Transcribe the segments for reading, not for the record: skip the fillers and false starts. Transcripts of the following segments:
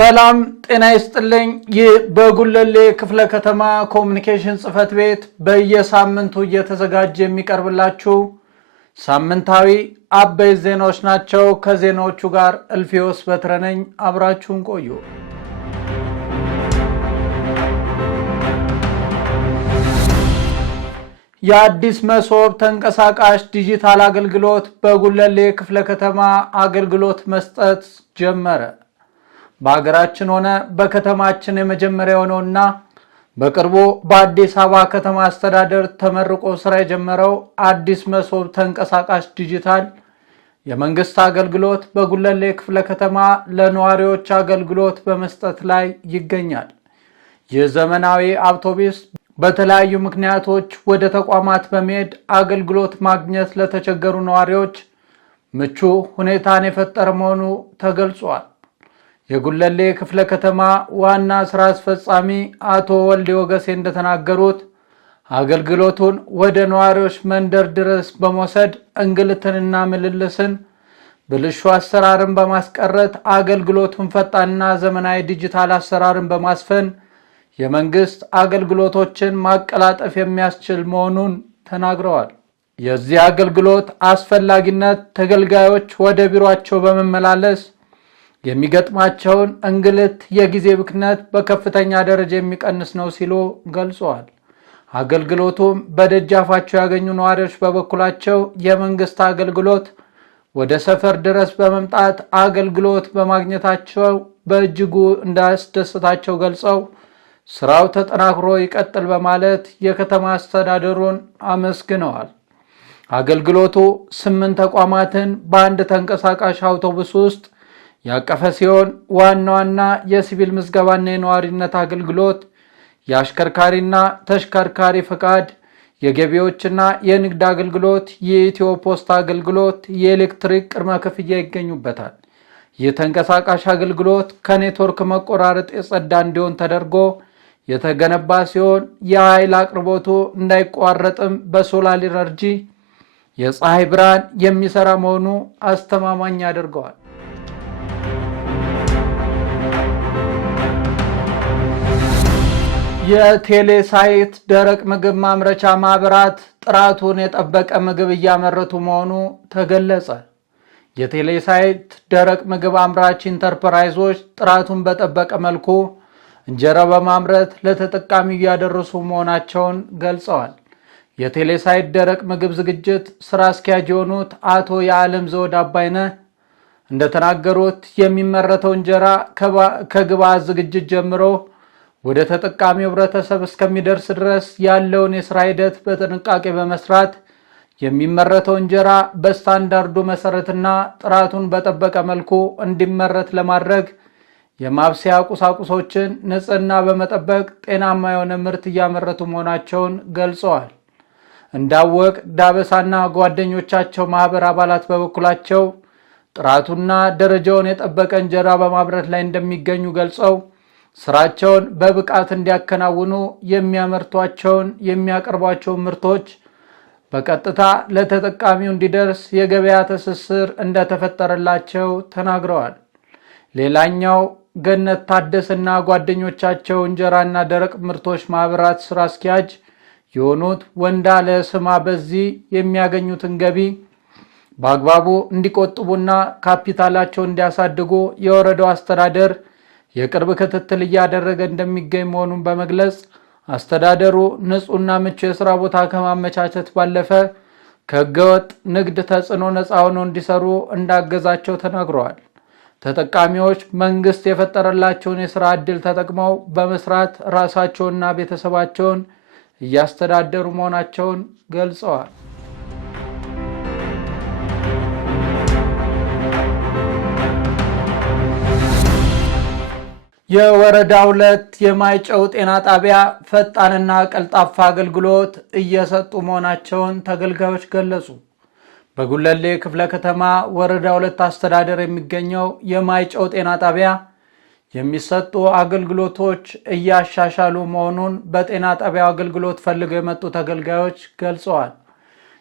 ሰላም ጤና ይስጥልኝ። ይህ በጉለሌ ክፍለ ከተማ ኮሙኒኬሽን ጽህፈት ቤት በየሳምንቱ እየተዘጋጀ የሚቀርብላችሁ ሳምንታዊ አበይት ዜናዎች ናቸው። ከዜናዎቹ ጋር እልፊዮስ በትረ ነኝ። አብራችሁን ቆዩ። የአዲስ መሶብ ተንቀሳቃሽ ዲጂታል አገልግሎት በጉለሌ ክፍለ ከተማ አገልግሎት መስጠት ጀመረ። በሀገራችን ሆነ በከተማችን የመጀመሪያው ነውና በቅርቡ በአዲስ አበባ ከተማ አስተዳደር ተመርቆ ስራ የጀመረው አዲስ መሶብ ተንቀሳቃሽ ዲጂታል የመንግስት አገልግሎት በጉለሌ ክፍለ ከተማ ለነዋሪዎች አገልግሎት በመስጠት ላይ ይገኛል። የዘመናዊ አውቶቡስ በተለያዩ ምክንያቶች ወደ ተቋማት በመሄድ አገልግሎት ማግኘት ለተቸገሩ ነዋሪዎች ምቹ ሁኔታን የፈጠረ መሆኑ ተገልጿል። የጉለሌ ክፍለ ከተማ ዋና ስራ አስፈጻሚ አቶ ወልዴ ወገሴ እንደተናገሩት አገልግሎቱን ወደ ነዋሪዎች መንደር ድረስ በመውሰድ እንግልትንና ምልልስን ብልሹ አሰራርን በማስቀረት አገልግሎቱን ፈጣንና ዘመናዊ ዲጂታል አሰራርን በማስፈን የመንግስት አገልግሎቶችን ማቀላጠፍ የሚያስችል መሆኑን ተናግረዋል። የዚህ አገልግሎት አስፈላጊነት ተገልጋዮች ወደ ቢሮአቸው በመመላለስ የሚገጥማቸውን እንግልት፣ የጊዜ ብክነት በከፍተኛ ደረጃ የሚቀንስ ነው ሲሉ ገልጸዋል። አገልግሎቱም በደጃፋቸው ያገኙ ነዋሪዎች በበኩላቸው የመንግስት አገልግሎት ወደ ሰፈር ድረስ በመምጣት አገልግሎት በማግኘታቸው በእጅጉ እንዳስደሰታቸው ገልጸው ስራው ተጠናክሮ ይቀጥል በማለት የከተማ አስተዳደሩን አመስግነዋል። አገልግሎቱ 8 ተቋማትን በአንድ ተንቀሳቃሽ አውቶቡስ ውስጥ ያቀፈ ሲሆን ዋና ዋና የሲቪል ምዝገባና የነዋሪነት አገልግሎት፣ የአሽከርካሪና ተሽከርካሪ ፈቃድ፣ የገቢዎችና የንግድ አገልግሎት፣ የኢትዮ ፖስታ አገልግሎት፣ የኤሌክትሪክ ቅድመ ክፍያ ይገኙበታል። ይህ ተንቀሳቃሽ አገልግሎት ከኔትወርክ መቆራረጥ የጸዳ እንዲሆን ተደርጎ የተገነባ ሲሆን የኃይል አቅርቦቱ እንዳይቋረጥም በሶላር ኢነርጂ የፀሐይ ብርሃን የሚሰራ መሆኑ አስተማማኝ ያደርገዋል። የቴሌሳይት ደረቅ ምግብ ማምረቻ ማህበራት ጥራቱን የጠበቀ ምግብ እያመረቱ መሆኑ ተገለጸ። የቴሌሳይት ደረቅ ምግብ አምራች ኢንተርፕራይዞች ጥራቱን በጠበቀ መልኩ እንጀራ በማምረት ለተጠቃሚ እያደረሱ መሆናቸውን ገልጸዋል። የቴሌሳይት ደረቅ ምግብ ዝግጅት ስራ አስኪያጅ የሆኑት አቶ የዓለም ዘወድ አባይነህ እንደተናገሩት የሚመረተው እንጀራ ከግብአት ዝግጅት ጀምሮ ወደ ተጠቃሚው ህብረተሰብ እስከሚደርስ ድረስ ያለውን የስራ ሂደት በጥንቃቄ በመስራት የሚመረተው እንጀራ በስታንዳርዱ መሰረትና ጥራቱን በጠበቀ መልኩ እንዲመረት ለማድረግ የማብሰያ ቁሳቁሶችን ንጽህና በመጠበቅ ጤናማ የሆነ ምርት እያመረቱ መሆናቸውን ገልጸዋል። እንዳወቅ ዳበሳና ጓደኞቻቸው ማህበር አባላት በበኩላቸው ጥራቱና ደረጃውን የጠበቀ እንጀራ በማምረት ላይ እንደሚገኙ ገልጸው ስራቸውን በብቃት እንዲያከናውኑ የሚያቀርቧቸው ምርቶች በቀጥታ ለተጠቃሚው እንዲደርስ የገበያ ትስስር እንደተፈጠረላቸው ተናግረዋል። ሌላኛው ገነት ታደሰና ጓደኞቻቸው እንጀራና ደረቅ ምርቶች ማህበራት ስራ አስኪያጅ የሆኑት ወንዳለ ስማ በዚህ የሚያገኙትን ገቢ በአግባቡ እንዲቆጥቡና ካፒታላቸው እንዲያሳድጉ የወረዳው አስተዳደር የቅርብ ክትትል እያደረገ እንደሚገኝ መሆኑን በመግለጽ አስተዳደሩ ንጹህና ምቹ የሥራ ቦታ ከማመቻቸት ባለፈ ከህገወጥ ንግድ ተጽዕኖ ነፃ ሆነው እንዲሰሩ እንዳገዛቸው ተናግረዋል። ተጠቃሚዎች መንግስት የፈጠረላቸውን የሥራ ዕድል ተጠቅመው በመስራት ራሳቸውንና ቤተሰባቸውን እያስተዳደሩ መሆናቸውን ገልጸዋል። የወረዳ 2 የማይጨው ጤና ጣቢያ ፈጣንና ቀልጣፋ አገልግሎት እየሰጡ መሆናቸውን ተገልጋዮች ገለጹ። በጉለሌ ክፍለ ከተማ ወረዳ 2 አስተዳደር የሚገኘው የማይጨው ጤና ጣቢያ የሚሰጡ አገልግሎቶች እያሻሻሉ መሆኑን በጤና ጣቢያው አገልግሎት ፈልገው የመጡ ተገልጋዮች ገልጸዋል።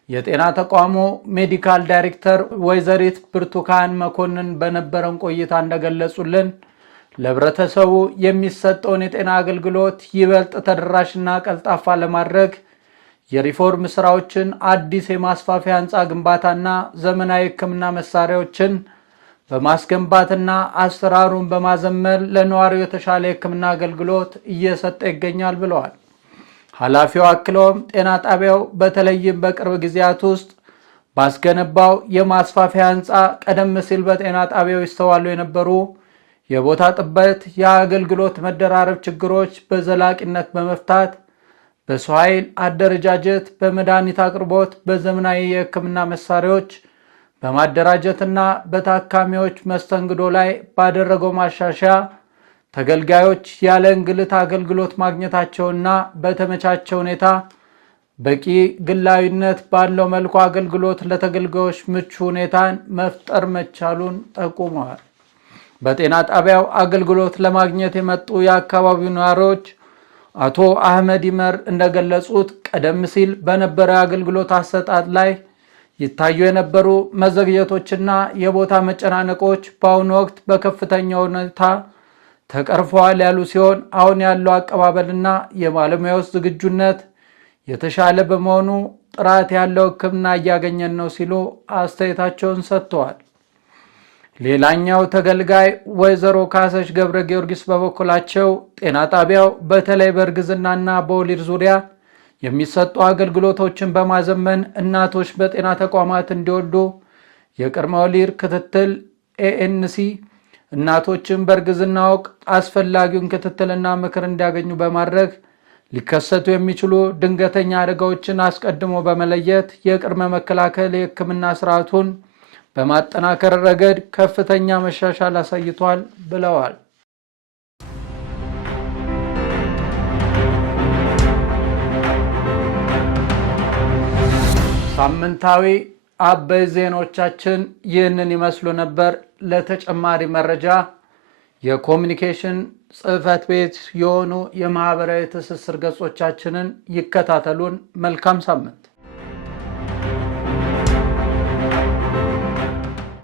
የጤና ተቋሙ ሜዲካል ዳይሬክተር ወይዘሪት ብርቱካን መኮንን በነበረን ቆይታ እንደገለጹልን ለህብረተሰቡ የሚሰጠውን የጤና አገልግሎት ይበልጥ ተደራሽና ቀልጣፋ ለማድረግ የሪፎርም ስራዎችን፣ አዲስ የማስፋፊያ ህንፃ ግንባታና ዘመናዊ ህክምና መሳሪያዎችን በማስገንባትና አሰራሩን በማዘመን ለነዋሪው የተሻለ የህክምና አገልግሎት እየሰጠ ይገኛል ብለዋል። ኃላፊው አክለውም ጤና ጣቢያው በተለይም በቅርብ ጊዜያት ውስጥ ባስገነባው የማስፋፊያ ህንፃ ቀደም ሲል በጤና ጣቢያው ይስተዋሉ የነበሩ የቦታ ጥበት፣ የአገልግሎት መደራረብ ችግሮች በዘላቂነት በመፍታት በሰው ኃይል አደረጃጀት፣ በመድኃኒት አቅርቦት፣ በዘመናዊ የህክምና መሳሪያዎች በማደራጀትና በታካሚዎች መስተንግዶ ላይ ባደረገው ማሻሻያ ተገልጋዮች ያለ እንግልት አገልግሎት ማግኘታቸውና በተመቻቸ ሁኔታ በቂ ግላዊነት ባለው መልኩ አገልግሎት ለተገልጋዮች ምቹ ሁኔታን መፍጠር መቻሉን ጠቁመዋል። በጤና ጣቢያው አገልግሎት ለማግኘት የመጡ የአካባቢው ነዋሪዎች አቶ አህመድ ይመር እንደገለጹት ቀደም ሲል በነበረው የአገልግሎት አሰጣጥ ላይ ይታዩ የነበሩ መዘግየቶችና የቦታ መጨናነቆች በአሁኑ ወቅት በከፍተኛ ሁኔታ ተቀርፈዋል ያሉ ሲሆን አሁን ያለው አቀባበልና የባለሙያዎች ዝግጁነት የተሻለ በመሆኑ ጥራት ያለው ህክምና እያገኘን ነው ሲሉ አስተያየታቸውን ሰጥተዋል። ሌላኛው ተገልጋይ ወይዘሮ ካሰሽ ገብረ ጊዮርጊስ በበኩላቸው ጤና ጣቢያው በተለይ በእርግዝናና በወሊድ ዙሪያ የሚሰጡ አገልግሎቶችን በማዘመን እናቶች በጤና ተቋማት እንዲወልዱ የቅድመ ወሊድ ክትትል ኤኤንሲ እናቶችን በእርግዝና ወቅት አስፈላጊውን ክትትልና ምክር እንዲያገኙ በማድረግ ሊከሰቱ የሚችሉ ድንገተኛ አደጋዎችን አስቀድሞ በመለየት የቅድመ መከላከል የህክምና ስርዓቱን በማጠናከር ረገድ ከፍተኛ መሻሻል አሳይቷል ብለዋል። ሳምንታዊ አበይት ዜናዎቻችን ይህንን ይመስሉ ነበር። ለተጨማሪ መረጃ የኮሚኒኬሽን ጽህፈት ቤት የሆኑ የማህበራዊ ትስስር ገጾቻችንን ይከታተሉን። መልካም ሳምንት።